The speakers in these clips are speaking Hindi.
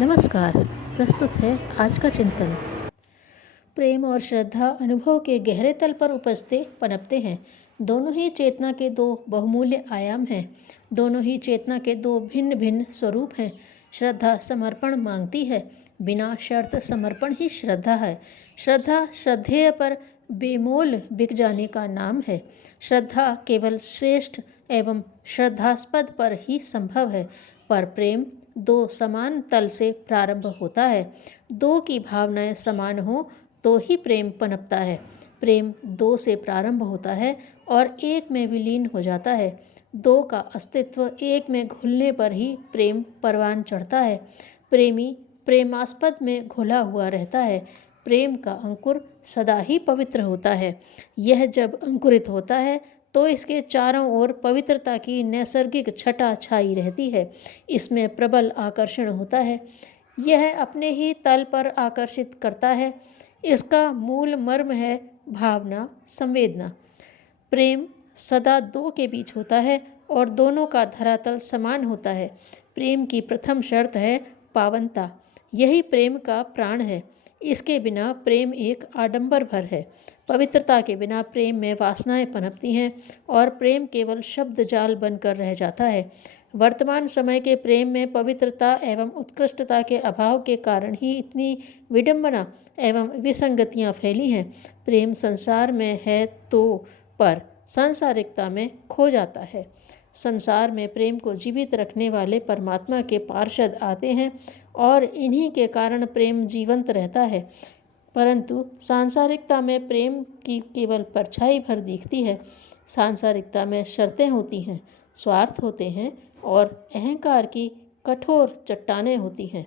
नमस्कार। प्रस्तुत है आज का चिंतन। प्रेम और श्रद्धा अनुभव के गहरे तल पर उपजते पनपते हैं। दोनों ही चेतना के दो बहुमूल्य आयाम हैं। दोनों ही चेतना के दो भिन्न भिन्न स्वरूप हैं। श्रद्धा समर्पण मांगती है। बिना शर्त समर्पण ही श्रद्धा है। श्रद्धा श्रद्धेय पर बेमोल बिक जाने का नाम है। श्रद्धा केवल श्रेष्ठ एवं श्रद्धास्पद पर ही संभव है, पर प्रेम दो समान तल से प्रारंभ होता है। दो की भावनाएं समान हो तो ही प्रेम पनपता है। प्रेम दो से प्रारंभ होता है और एक में विलीन हो जाता है। दो का अस्तित्व एक में घुलने पर ही प्रेम परवान चढ़ता है। प्रेमी प्रेमास्पद में घुला हुआ रहता है। प्रेम का अंकुर सदा ही पवित्र होता है। यह जब अंकुरित होता है तो इसके चारों ओर पवित्रता की नैसर्गिक छटा छाई रहती है। इसमें प्रबल आकर्षण होता है। यह अपने ही तल पर आकर्षित करता है। इसका मूल मर्म है भावना, संवेदना। प्रेम सदा दो के बीच होता है और दोनों का धरातल समान होता है। प्रेम की प्रथम शर्त है पावनता। यही प्रेम का प्राण है। इसके बिना प्रेम एक आडंबर भर है। पवित्रता के बिना प्रेम में वासनाएं पनपती हैं और प्रेम केवल शब्द जाल बनकर रह जाता है। वर्तमान समय के प्रेम में पवित्रता एवं उत्कृष्टता के अभाव के कारण ही इतनी विडंबना एवं विसंगतियां फैली हैं। प्रेम संसार में है तो पर सांसारिकता में खो जाता है। संसार में प्रेम को जीवित रखने वाले परमात्मा के पार्षद आते हैं और इन्हीं के कारण प्रेम जीवंत रहता है, परंतु सांसारिकता में प्रेम की केवल परछाई भर दिखती है। सांसारिकता में शर्तें होती हैं, स्वार्थ होते हैं और अहंकार की कठोर चट्टानें होती हैं।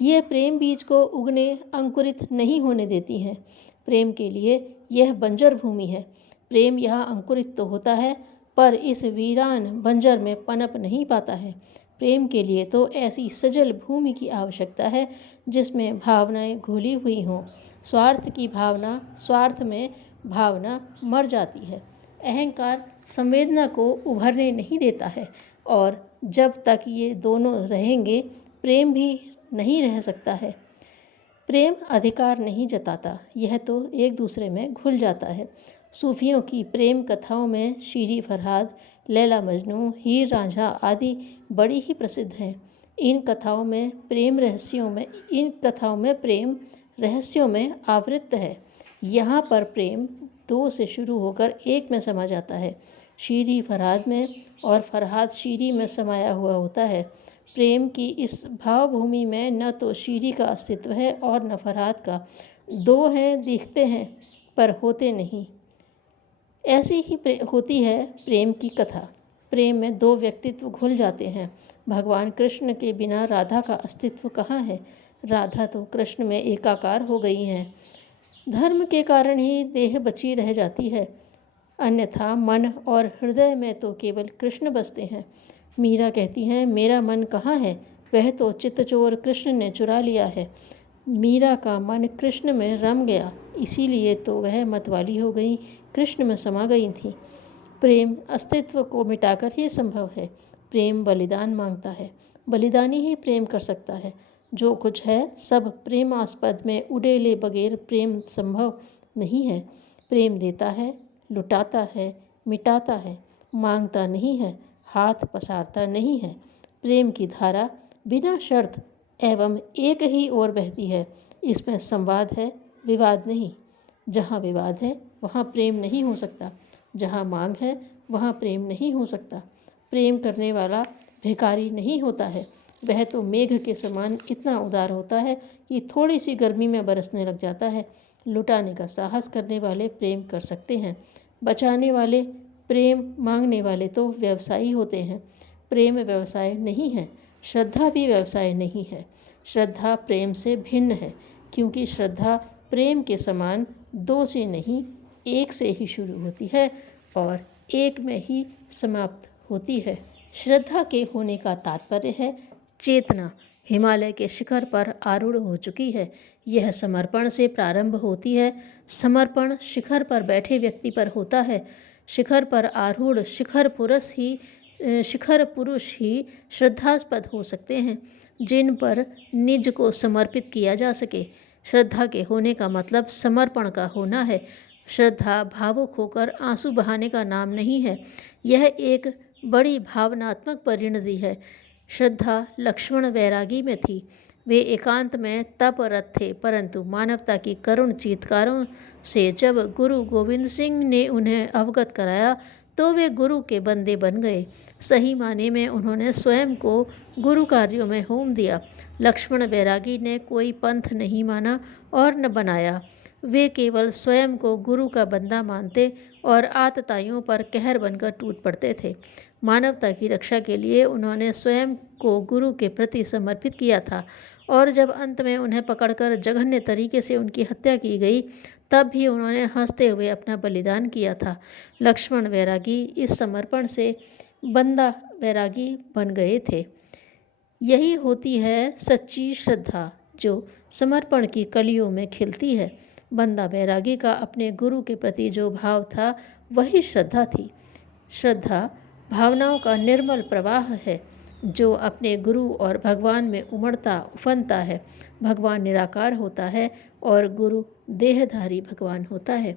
ये प्रेम बीज को उगने, अंकुरित नहीं होने देती हैं। प्रेम के लिए यह बंजर भूमि है। प्रेम यहाँ अंकुरित तो होता है, पर इस वीरान बंजर में पनप नहीं पाता है। प्रेम के लिए तो ऐसी सजल भूमि की आवश्यकता है जिसमें भावनाएं घुली हुई हों। स्वार्थ की भावना, स्वार्थ में भावना मर जाती है। अहंकार संवेदना को उभरने नहीं देता है और जब तक ये दोनों रहेंगे प्रेम भी नहीं रह सकता है। प्रेम अधिकार नहीं जताता, यह तो एक दूसरे में घुल जाता है। सूफियों की प्रेम कथाओं में शीरी फरहाद, लैला मजनू, हीर रांझा आदि बड़ी ही प्रसिद्ध हैं। इन कथाओं में प्रेम रहस्यों में आवृत्त है। यहाँ पर प्रेम दो से शुरू होकर एक में समा जाता है। शीरी फरहाद में और फरहाद शीरी में समाया हुआ होता है। प्रेम की इस भावभूमि में न तो शीरी का अस्तित्व है और न फरहाद का। दो हैं, दिखते हैं पर होते नहीं। ऐसी ही होती है प्रेम की कथा। प्रेम में दो व्यक्तित्व घुल जाते हैं। भगवान कृष्ण के बिना राधा का अस्तित्व कहाँ है? राधा तो कृष्ण में एकाकार हो गई हैं। धर्म के कारण ही देह बची रह जाती है, अन्यथा मन और हृदय में तो केवल कृष्ण बसते हैं। मीरा कहती हैं, मेरा मन कहाँ है? वह तो चित्तचोर कृष्ण ने चुरा लिया है। मीरा का मन कृष्ण में रम गया, इसीलिए तो वह मतवाली हो गई, कृष्ण में समा गई थी। प्रेम अस्तित्व को मिटाकर ही संभव है। प्रेम बलिदान मांगता है। बलिदानी ही प्रेम कर सकता है। जो कुछ है सब प्रेमास्पद में उड़ेले बगैर प्रेम संभव नहीं है। प्रेम देता है, लुटाता है, मिटाता है, मांगता नहीं है, हाथ पसारता नहीं है। प्रेम की धारा बिना शर्त एवं एक ही ओर बहती है। इसमें संवाद है, विवाद नहीं। जहाँ विवाद है वहाँ प्रेम नहीं हो सकता। जहाँ मांग है वहाँ प्रेम नहीं हो सकता। प्रेम करने वाला भिखारी नहीं होता है। वह तो मेघ के समान इतना उदार होता है कि थोड़ी सी गर्मी में बरसने लग जाता है। लुटाने का साहस करने वाले प्रेम कर सकते हैं। बचाने वाले, प्रेम मांगने वाले तो व्यवसायी होते हैं। प्रेम व्यवसाय नहीं है, श्रद्धा भी व्यवसाय नहीं है। श्रद्धा प्रेम से भिन्न है, क्योंकि श्रद्धा प्रेम के समान दो से नहीं, एक से ही शुरू होती है और एक में ही समाप्त होती है। श्रद्धा के होने का तात्पर्य है चेतना हिमालय के शिखर पर आरूढ़ हो चुकी है। यह समर्पण से प्रारंभ होती है। समर्पण शिखर पर बैठे व्यक्ति पर होता है। शिखर पर आरूढ़ शिखर पुरुष ही श्रद्धास्पद हो सकते हैं। जिन पर निज को समर्पित किया जा सके। श्रद्धा के होने का मतलब समर्पण का होना है। श्रद्धा भावुक होकर आंसू बहाने का नाम नहीं है, यह एक बड़ी भावनात्मक परिणति है। श्रद्धा लक्ष्मण वैरागी में थी। वे एकांत में तपरत थे, परंतु मानवता की करुण चीत्कारों से जब गुरु गोविंद सिंह ने उन्हें अवगत कराया तो वे गुरु के बंदे बन गए। सही माने में उन्होंने स्वयं को गुरु कार्यों में होम दिया। लक्ष्मण वैरागी ने कोई पंथ नहीं माना और न बनाया। वे केवल स्वयं को गुरु का बंदा मानते और आतताइयों पर कहर बनकर टूट पड़ते थे। मानवता की रक्षा के लिए उन्होंने स्वयं को गुरु के प्रति समर्पित किया था और जब अंत में उन्हें पकड़कर जघन्य तरीके से उनकी हत्या की गई तब भी उन्होंने हंसते हुए अपना बलिदान किया था। लक्ष्मण वैरागी इस समर्पण से बंदा वैरागी बन गए थे। यही होती है सच्ची श्रद्धा जो समर्पण की कलियों में खिलती है। बंदा वैरागी का अपने गुरु के प्रति जो भाव था वही श्रद्धा थी। श्रद्धा भावनाओं का निर्मल प्रवाह है जो अपने गुरु और भगवान में उमड़ता उफनता है। भगवान निराकार होता है और गुरु देहधारी भगवान होता है।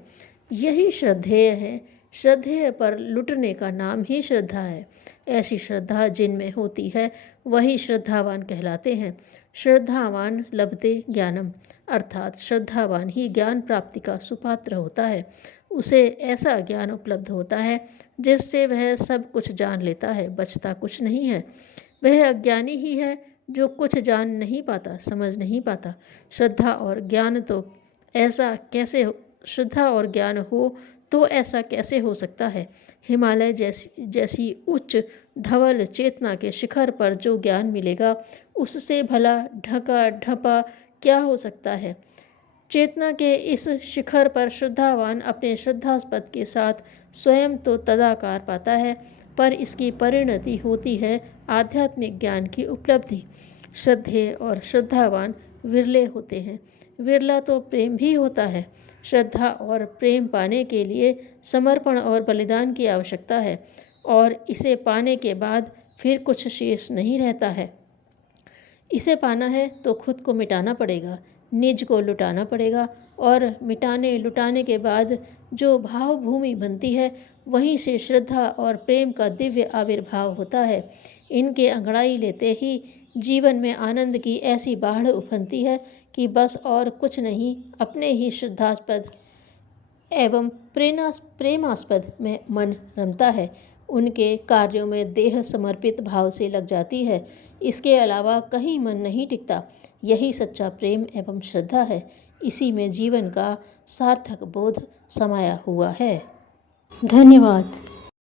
यही श्रद्धेय है। श्रद्धेय पर लुटने का नाम ही श्रद्धा है। ऐसी श्रद्धा जिनमें होती है वही श्रद्धावान कहलाते हैं। श्रद्धावान लभते ज्ञानम, अर्थात श्रद्धावान ही ज्ञान प्राप्ति का सुपात्र होता है। उसे ऐसा ज्ञान उपलब्ध होता है जिससे वह सब कुछ जान लेता है, बचता कुछ नहीं है। वह अज्ञानी ही है जो कुछ जान नहीं पाता, समझ नहीं पाता। श्रद्धा और ज्ञान हो तो ऐसा कैसे हो सकता है। हिमालय जैसी उच्च धवल चेतना के शिखर पर जो ज्ञान मिलेगा उससे भला ढका ढपा क्या हो सकता है। चेतना के इस शिखर पर श्रद्धावान अपने श्रद्धास्पद के साथ स्वयं तो तदाकार पाता है, पर इसकी परिणति होती है आध्यात्मिक ज्ञान की उपलब्धि। श्रद्धेय और श्रद्धावान विरले होते हैं। विरला तो प्रेम भी होता है। श्रद्धा और प्रेम पाने के लिए समर्पण और बलिदान की आवश्यकता है और इसे पाने के बाद फिर कुछ शेष नहीं रहता है। इसे पाना है तो खुद को मिटाना पड़ेगा, निज को लुटाना पड़ेगा और मिटाने लुटाने के बाद जो भाव भूमि बनती है वहीं से श्रद्धा और प्रेम का दिव्य आविर्भाव होता है। इनके अंगड़ाई लेते ही जीवन में आनंद की ऐसी बाढ़ उफनती है कि बस और कुछ नहीं, अपने ही श्रद्धास्पद एवं प्रेमास्पद में मन रमता है। उनके कार्यों में देह समर्पित भाव से लग जाती है। इसके अलावा कहीं मन नहीं टिकता। यही सच्चा प्रेम एवं श्रद्धा है। इसी में जीवन का सार्थक बोध समाया हुआ है। धन्यवाद।